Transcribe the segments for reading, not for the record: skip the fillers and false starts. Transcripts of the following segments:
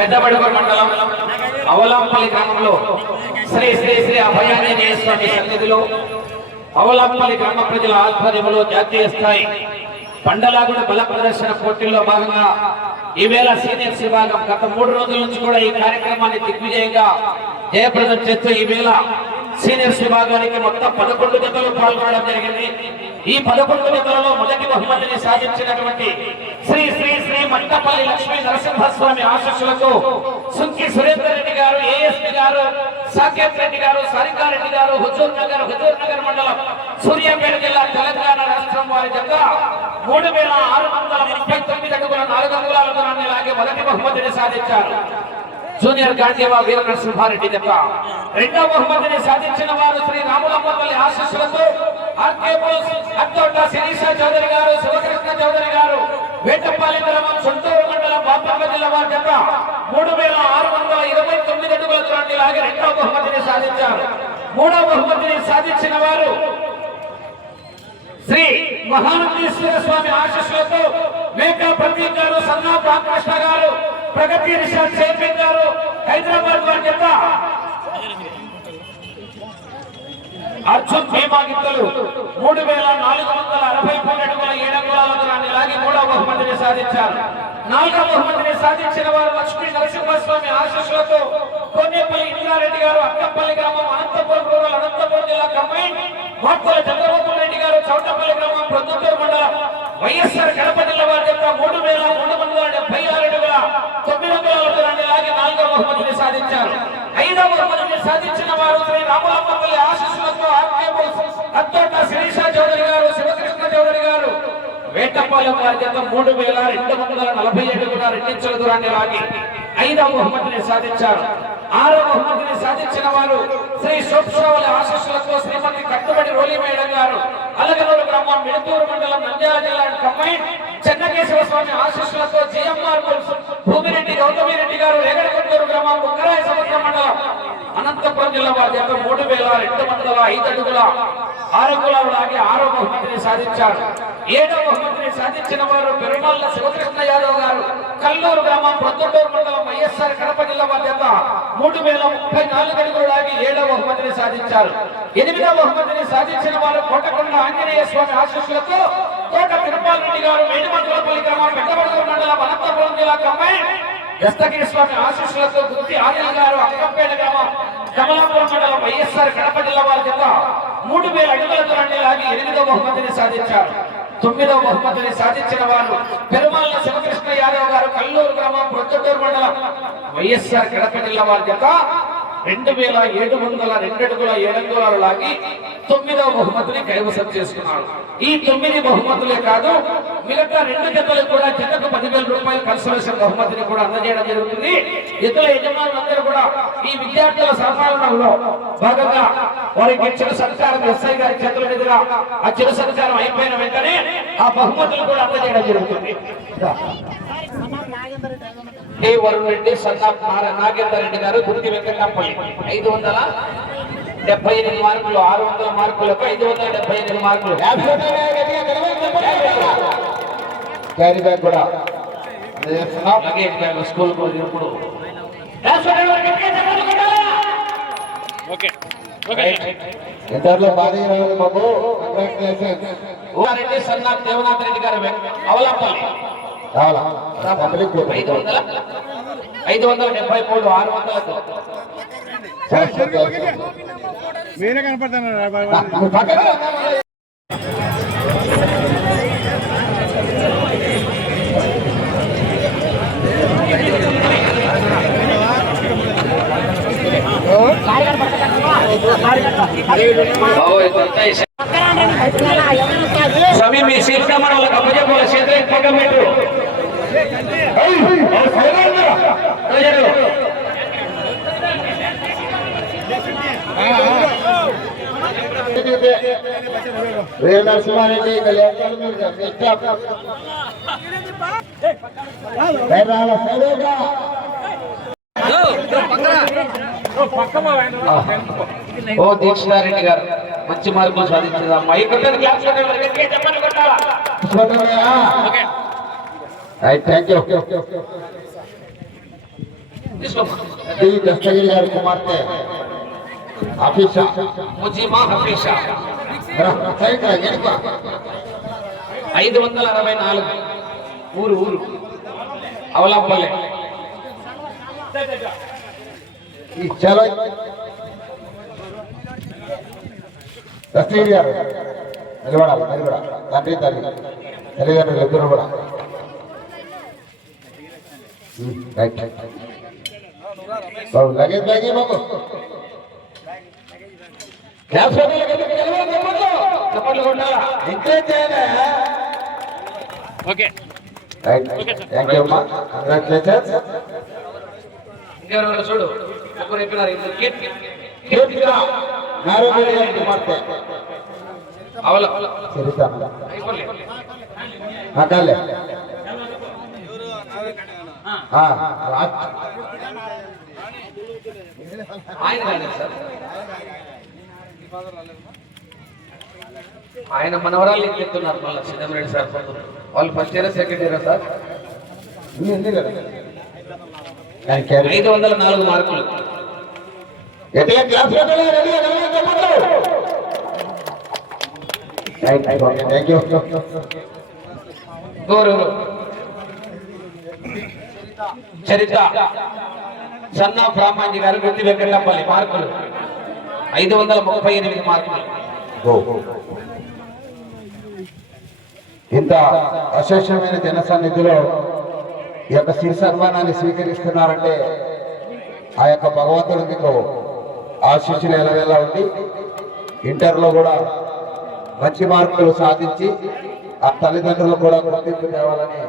పెద్దబడుగూరు మండలం అవలాంపల్లి గ్రామంలో శ్రీ శ్రీ శ్రీ అభయాంజనేయ స్వామి సన్నిధిలో అవలాంపల్లి గ్రామ ప్రజల ఆధ్వర్యంలో జాతీయ స్థాయి బండలాగుడు బల ప్రదర్శన పోటీల్లో భాగంగా ఈవేళ సీనియర్స్ విభాగం గత 3 రోజుల నుంచి కూడా ఈ కార్యక్రమాన్ని దిగ్విజయంగా జయప్రదం చేస్తూ ఈవేళ సీనియర్స్ విభాగానికి మొత్తం 11 జతలు పాల్గొనడం జరిగింది. ఈ 11 జతలలో మొదటి బహుమతిని సాధించినటువంటి శ్రీ శ్రీ శ్రీ మట్టపల్లి లక్ష్మీ నరసింహస్వామి ఆశీస్సులతో సుంకి సురేందర్ రెడ్డి గారు, ఏఎస్పీ గారు, సాకేత్ రెడ్డి గారు, సరికారెడ్డి గారు, హుజూర్ నగర్ మండలం, సూర్యాపేట జిల్లా, తెలంగాణ రాష్ట్రం వారి జత 3639 అడుగుల 4 అంగుళాల దూరాన్ని లాగి మొదటి బహుమతిని సాధించారు. జూనియర్ గాంధీవా వీర నరసింహారెడ్డి జత. రెండవ బహుమతిని సాధించిన వారు శ్రీ రాములమ్మపల్లి ఆశీస్సులతో అత్తోట శిరీష చౌదరి గారు, శివకృష్ణ చౌదరి గారు, వేటపాలెం గ్రామం, సొంతూరు మండలం, బాపట్ల జిల్లా వారి జత 3629 అడుగుల దూరాన్ని లాగి రెండవ బహుమతిని సాధించారు. మూడవ బహుమతిని సాధించిన వారు శ్రీ మహానందీశ్వర స్వామి ఆశీస్సులతో మేకా ప్రతీక్ గారు, సన్నా రామకృష్ణ గారు, ప్రగతి రిసార్ట్ చైర్మన్ గారు, హైదరాబాద్ వారి జత అర్జున్ భీమా గిత్తలు 3463 అడుగుల 7 అంగుళాల దూరాన్ని లాగి మూడవ బహుమతిని సాధించారు. నాలుగవ బహుమతిని సాధించిన వారు లక్ష్మీ నరసింహస్వామి ఆశీస్సులతో కోనేపల్లి ఇంద్రారెడ్డి గారు, అక్కపల్లి గ్రామం, అనంతపురం రూరల్, అనంతపురం జిల్లా కంబైన్, వార్తల చంద్రబాబు రెడ్డి గారు, చౌటపల్లి గ్రామం, ప్రొద్దుటూరు మండలం, వైఎస్ఆర్ కడప జిల్లా వారి జత 3376 అడుగుల 9 అంగుళాల దూరాన్ని లాగి నాలుగవ బహుమతిని సాధించారు. ఐదవ బహుమతిని సాధించిన వారు శ్రీ రాములమ్మపల్లి ఆశీస్సులతో అత్తోట శిరీష చౌదరి గారు, శివకృష్ణ చౌదరి గారు, వేటపాలెం వారి జత 3240 అడుగుల 2 ఇంచుల దూరాన్ని లాగి ఐదవ బహుమతిని సాధించారు. ఆరవ బహుమతిని సాధించిన వారు శ్రీ శోభ్షావళి ఆశీస్సులతో శ్రీమతి కట్టుబడి రోలి మేడం గారు, అలగనూరు గ్రామం, మిడతూరు మండలం, నంద్యాల జిల్లా కంబైన్, చెన్నకేశవ స్వామి ఆశీస్సులతో జిఎంఆర్ భూమిరెడ్డి గౌతమిరెడ్డి గారు, రేగడకొండూరు గ్రామం, ముక్కరాయ సముద్ర మండలం, అనంతపురం జిల్లా వారి జత 3205 అడుగుల 6 అంగుళాలు లాగి ఆరవ బహుమతిని సాధించారు. ఏడవ బహుమతిని సాధించిన వారు పెరుమాళ్ళ శివకృష్ణ యాదవ్ గారు, కల్లూరు గ్రామం, ప్రొద్దుటూరు మండలం, వైఎస్ఆర్ కడప జిల్లా వారి జత 3034 అడుగులు లాగి 7వ బహుమతిని సాధించారు. 8వ బహుమతిని సాధించిన వారు కోటకొండ ఆంజనేయ స్వామి ఆశీస్సులతో కోట తిరుపాల్ రెడ్డి గారు, మేడిమంతులపల్లి గ్రామం, పెద్దబడుగూరు మండలం, అనంతపురం జిల్లా కంబైన్, దస్తగిరి స్వామి ఆశీస్సులతో గుత్తి ఆదిల్ గారు, అక్కంపేట గ్రామం, కమలాపురం మండలం, వైఎస్ఆర్ కడప జిల్లా వారి జత 3000 అడుగుల దూరాన్ని లాగి 8వ బహుమతిని సాధించారు. 9వ బహుమతిని సాధించిన వారు పెరుమాళ్ళ శివకృష్ణ యాదవ్ గారు, కల్లూరు గ్రామం, ప్రొద్దుటూరు మండలం, వైఎస్ఆర్ కడప జిల్లా వారి జత 2702 అడుగుల 7 అంగుళాలు లాగి 9వ బహుమతిని కైవసం చేసుకున్నారు. ఈ 9 బహుమతులే కాదు, మిగతా 2 జతలు కూడా జతకు 10,000 రూపాయలు కన్సలేషన్ బహుమతిని కూడా అందజేయడం జరుగుతుంది. ఇతర యజమానులందరూ కూడా ఈ విద్యార్థుల సన్మానంలో భాగంగా వారికి చిరు సత్కారం ఎస్ఐ గారి చేతుల మీదుగా ఆ చిరు సత్కారం అయిపోయిన వెంటనే ఆ బహుమతులు కూడా అందజేయడం జరుగుతుంది. డి వరుణ్ రెడ్డి, సన్నా నాగేందర్ రెడ్డి గారు, గుర్తి వెంకటంపల్లి 578 మార్కులు, 600 మార్కులకు 578 మార్కులు. క్యారీ బ్యాగ్ కూడా లగేజ్ బ్యాగ్ స్కూల్ ఇప్పుడు ఇంటర్లో బాగా బాబు. రెడ్డి, సన్నా దేవనాథ్ రెడ్డి గారు, అవలాపల్లి 573 600లకు మీరే కనపడుతున్నారు. सभी में सीखना मन वाला कपड़े बोले क्षेत्र एक पक्का मेट्रो वीर नरसिंहारेड्डी कल्याण ఓ దీక్షారెడ్డి గారు మంచి మార్కులు సాధించారు. Thank you. తీసుకోమ్మా. డి దస్తగిరి గారి కుమార్తె ఆఫీసా ముజీమా హఫీషా సైడ్ ఎనుక 564 ఊరు అవలాపల్లె. ఈ చలో దస్తగిరి గారు నిలబడాలి తండ్రి తల్లిదండ్రులు ఇద్దరు కూడా రైట్ బాబు లగేజ్ బ్యాగే బాబు క్లాస్ చప్పట్లు కొట్టాలా? ఇంతే చేయాలి ఓకే. రైట్ థ్యాంక్ యూ అమ్మా కంగ్రాచులేషన్స్ ఇంకెవరు చూడు ఒకరు చెప్పినారు ఇది కీర్తిక నారాయణ గారి కుమార్తె అవల చరిత అయిపోలే. అకాలే ఆయన కాదు సార్, ఆయన మనవరాలు ఏం చెప్తున్నారు మళ్ళీ చిదంబరెడ్డి సార్ వాళ్ళు first year second year sir. 504 మార్కులు. గట్టిగా క్లాస్ థ్యాంక్ యూ గౌరవ చరిత సన్నా బ్రాహ్మణి గారు గుత్తి వెంకటపల్లి మార్కులు 538 మార్కులు. ఇంత అశేషమైన జన సన్నిధిలో ఈ యొక్క శిర సన్మానాన్ని స్వీకరిస్తున్నారంటే ఆ యొక్క భగవంతుడు మీకు ఆశీస్సులు ఎలవేలా ఉండి ఇంటర్లో కూడా మంచి మార్కులు సాధించి ఆ తల్లిదండ్రులు కూడా గుర్తింపు తేవాలని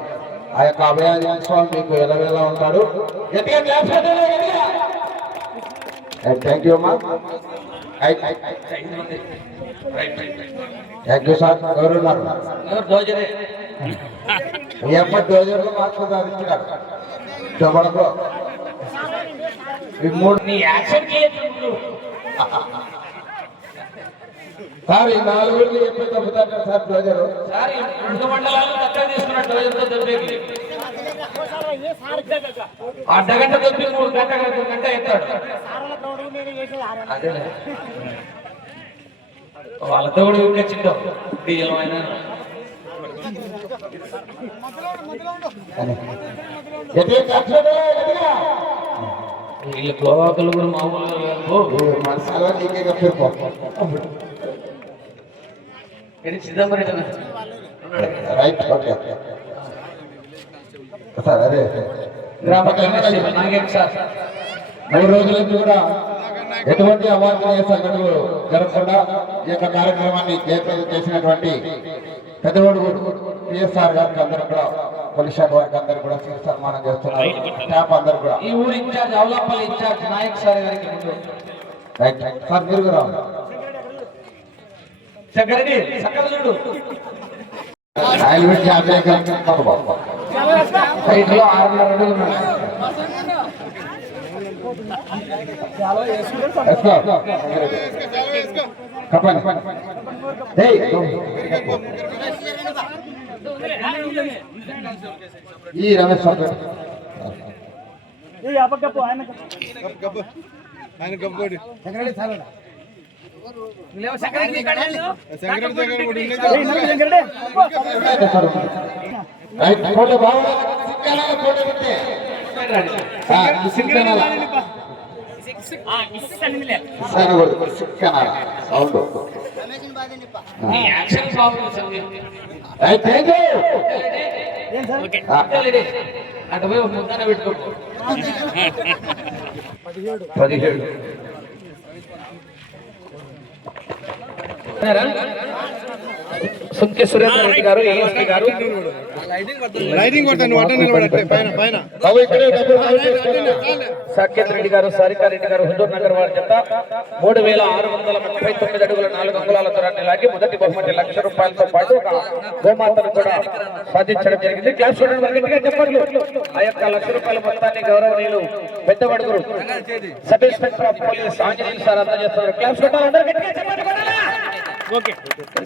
ఆ యొక్క అభయాస్వామి మీకు ఎలవేలా ఉంటాడు. థ్యాంక్ యూ అమ్మా. Thank you sir. ఎవరున్నారు ఈ అమ్మాయి డోజర్లో మార్కులు సాధించినారు. చెప్పడకు ఈ మూడు నీ యాక్షన్ సార్ ఈ 4 ఊర్లు చెప్పి తప్పుతారు సార్ డోజరు. సార్ 2 మండలాలు దత్తత తీసుకున్నట్టు రోజులతో దొరికేది. అర్ధగంట దొరికి 3 గంట ఎత్తాడు. అదే వాళ్ళతో కూడా ఊరికొచ్చిందో డీఎల్ అయినా వీళ్ళు గోవాకులు కూడా మామూలు మనసులో నీకే చెప్పిపో చిదంబరెడ్డి రైట్ ఓకే సార్. అదే గ్రామ కమిటీ నాగేశ్ సార్ 3 రోజుల నుంచి కూడా ఎటువంటి అవాంఛనీయ సంఘటనలు జరగకుండా ఈ యొక్క కార్యక్రమాన్ని జయప్రదం చేసినటువంటి పెద్దవాడు పిఎస్ఆర్ గారికి అందరూ కూడా పోలీస్ శాఖ వారికి అందరూ కూడా సన్మానం చేస్తున్నారు. స్టాఫ్ అందరూ కూడా ఈ ఊరు ఇన్ఛార్జ్ అవలాపల్లి ఇన్ఛార్జ్ నాయక్ సార్ గారికి ముందు రైట్ సార్ మీరు కూడా సెక్రటరీ సకల చూడు ఆయన పెట్టి 50 ఎకరాలు సైట్లో 6.5 అడుగులు ఉన్నాయి. ఈ రమేష్ ఆయన గబ్బోడి ఫోటో బాగా ఫోటో పెట్టే అటు పోయి ముద్దాన పెట్టుకో 17 సుంకే సురేంద్ర రెడ్డి గారు ఏఎస్పీ గారు లైటింగ్ కొట్టాను అట్ట నిలబడట్లే పైన పైన సాకేత్ రెడ్డి గారు సారికారెడ్డి గారు హుజూర్ నగర్ వారి జత 3639 అడుగుల 4 అంగుళాల దూరాన్ని లాగి మొదటి బహుమతి ₹1,00,000 పాటు ఒక గోమాతను కూడా సాధించడం జరిగింది. క్లాస్ స్టూడెంట్ వర్గంగా చెప్పండి. ఆ యొక్క ₹1,00,000 మొత్తాన్ని గౌరవనీయులు పెద్దవడుగురు sub inspector of police Anjaneyulu sir అందజేస్తున్నారు. క్లాస్ కొట్టాలి అందరూ గట్టిగా చెప్పండి. ఓకే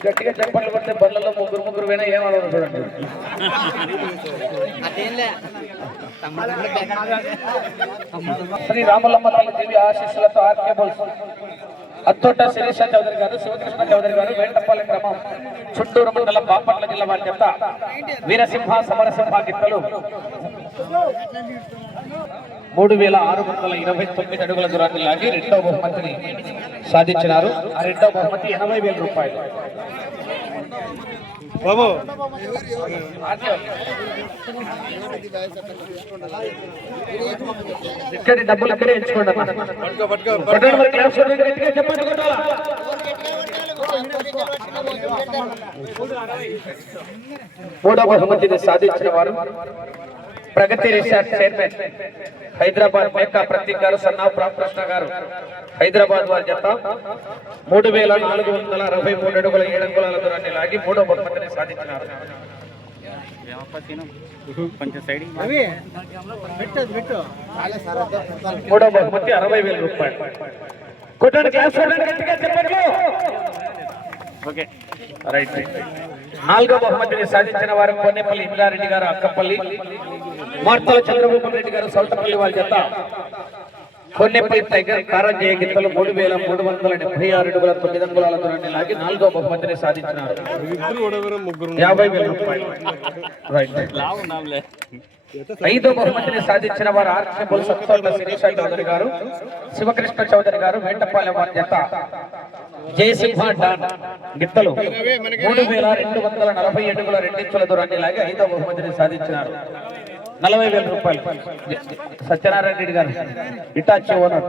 గట్టిగా చెప్పండి కొడితే బళ్ళలో ముగ్గురు పోయినా ఏమడదు చూడండి. శ్రీ రాములమ్మ తల్లి దేవి ఆశీస్సులతో ఆర్కే బోల్స్ అత్తోట శిరీష చౌదరి గారు, శివకృష్ణ చౌదరి గారు, వేటపల్లి గ్రామం, చుట్టూరు మండలం, బాపట్ల జిల్లా వారి చెత్త వీరసింహ సమరసింహ గిత్తలు 3629 అడుగుల దూరాన్ని లాగి రెండవ బహుమతిని సాధించినారు. ఆ రెండవ బహుమతి 80,000 రూపాయలు. బాబు ఇక్కడి డబ్బులు ఇక్కడే ఎంచుకోండి. మూడవ బహుమతిని సాధించిన వారు ప్రగతి రిసార్ట్ చైర్మన్ హైదరాబాద్ మేకా ప్రతీక్ గారు, సన్నాఫ్ రామకృష్ణ గారు, హైదరాబాద్ వారి జత 3463 అడుగుల 7 అంగుళాల దూరాన్ని లాగి మూడవ బహుమతిని సాధించినారు. మూడవ బహుమతి 60,000 రూపాయలు. నాలుగో బహుమతిని సాధించిన వారు కోనేపల్లి ఇంద్రారెడ్డి గారు, అక్కపల్లి, మార్తల చంద్రబాబు రెడ్డి గారు, సౌతపల్లి వారి జత కోనేపల్లి టైగర్ కారంజయ గిత్తలు 3376 అడుగుల 9 అంగుళాల దూరాన్ని లాగి నాలుగో బహుమతిని సాధించినారు. 50,000 రూపాయలు. ఐదో బహుమతిని సాధించిన వారు ఆర్కే బోల్స్ అత్తోట శిరీష చౌదరి గారు, శివకృష్ణ చౌదరి గారు, వేటపాలెం వారి జత జయసింహ డాన్ గిత్తలు 3240 అడుగుల 2 ఇంచుల దూరాన్ని లాగి ఐదో బహుమతిని సాధించినారు. 40,000 రూపాయలు. సత్యనారాయణ రెడ్డి గారు, ఇటాచి ఓనర్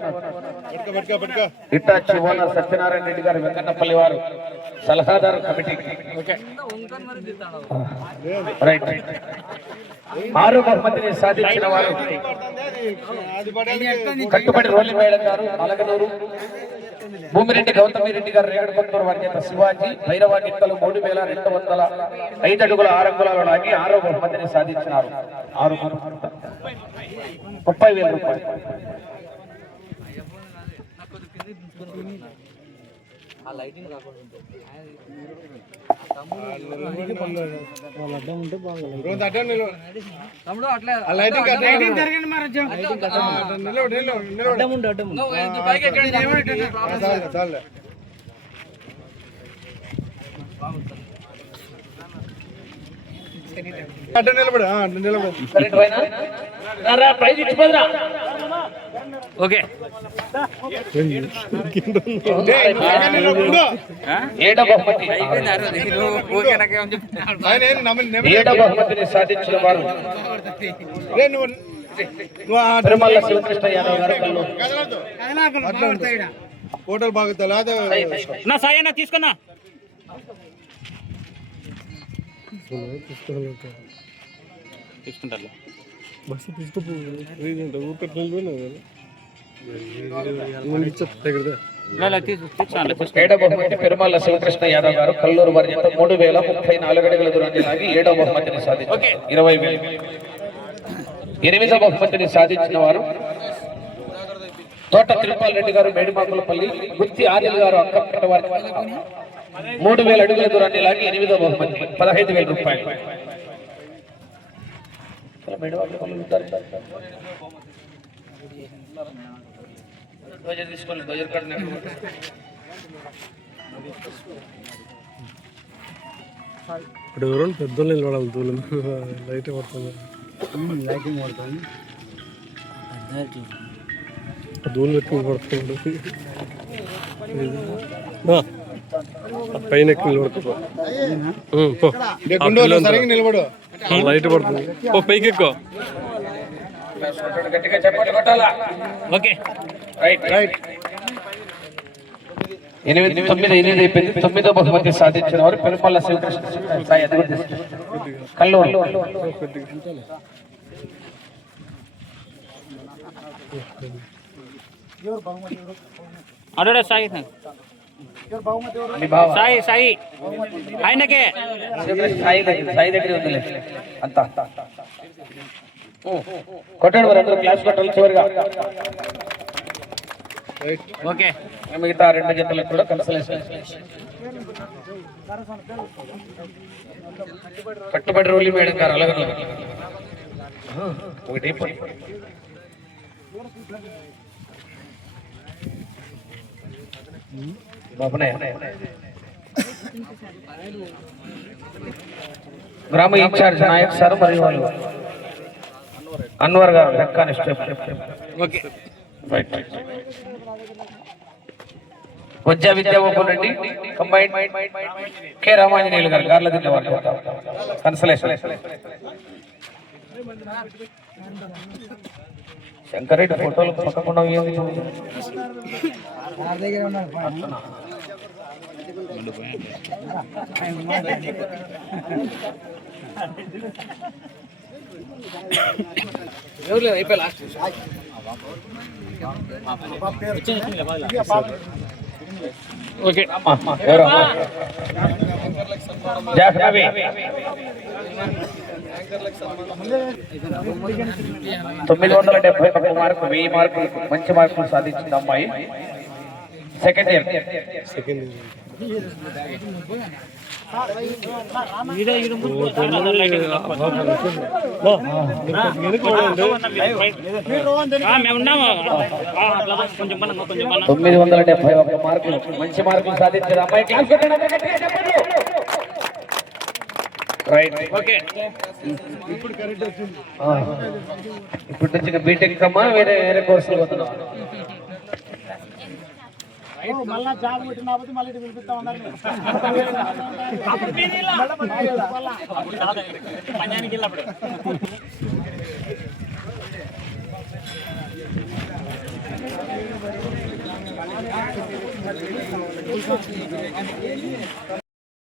సత్యనారాయణ రెడ్డి గారు, వెంకన్నపల్లి వారు, సలహాదారు కమిటీ. రైట్. ఆరో బహుమతిని సాధించిన వారు కట్టుబడి రోలి మేడం గారు, అలగనూరు, భూమిరెడ్డి గౌతమి రెడ్డి గారు, రేగడపత్తూరు వారి చేత శివాజీ భైరవ గిత్తలు 3205 అడుగుల 6 అంగుళాలు లాగి ఆరో బహుమతిని సాధించినారు. 30,000 రూపాయలు. ఓకే ఏడో బహుమతి. ఏడో బహుమతిని సాధించిన వారు తిరుమల శివకృష్ణ యాదవ్ గారు, కల్లూరు. హోటల్ బాగుతా నా సాయన్న తీసుకున్నా తీసుకుంటారు బస్సు తీసుకుపో ఏడో బహుమతి పెరుమాళ్ళ శివకృష్ణ యాదవ్ గారు, కల్లూరు వారి జత 3034 అడుగుల దూరాన్ని లాగి ఏడో బహుమతిని సాధించారు. 20,000. ఎనిమిదో బహుమతిని సాధించిన వారు తోట తిరుపాల్ రెడ్డి గారు, మేడిమాకులపల్లి, గుత్తి ఆదిల్ గారు, అక్కపేట వారి 3000 అడుగుల దూరాన్ని లాగి ఎనిమిదో బహుమతి 15,000 రూపాయలు. ఇప్పుడు ఎవరో పెద్దోళ్ళు నిలబడాలి. దూరం లైట్ పడుతుంది, దూరం ఎక్కువ పడుతుంది. పైన ఎక్కువ నిలబడు, లైట్ పడుతుంది. పైకి ఎక్కువ. Okay right. 8-9 అయిపోయింది. 9వ బహుమతి సాధించిన వారు పెరుమాళ్ళ శివకృష్ణ సాయి కల్లూరు. అడోడా సాయి సాయి సాయి ఆయనకే సాయి దగ్గర ఉందిలే అంతా కొట్టాడు. మరి అందరూ క్లాస్ కొట్టాలి చివరిగా. ఓకే మిగతా రెండు జతలకు కూడా కన్సలేషన్. కట్టుబడి రోలి మేడం గారు అలాగే ఒకటి బాబునే గ్రామ ఇన్ఛార్జ్ నాయక్ సార్ మరియు వాళ్ళు అన్వర్ గారు హెడ్ కానిస్టేబుల్. ఓకే వజ్జా విద్యా open Reddy combine K Ramanjaneyulu గారు గార్ల దిన్న వారు కన్సలేషన్. శంకరెడ్డి ఫోటోలు పక్కకుండా ఓకే జాహ్నవి 971 మార్కులు 1000 మార్కులు మంచి మార్కులు సాధించింది అమ్మాయి. Second year. మేమున్నాము. కొంచెం 971 మార్కులు మంచి మార్కులు సాధించింది అమ్మాయి. Class right. ఓకే ఇప్పుడు నుంచి బీటెక్ అమ్మా వేరే వేరే కోర్సులు పోతున్నాం. మళ్ళా జాబ్ పెట్టిన మళ్ళీ పిలిపిస్తామన్నారు.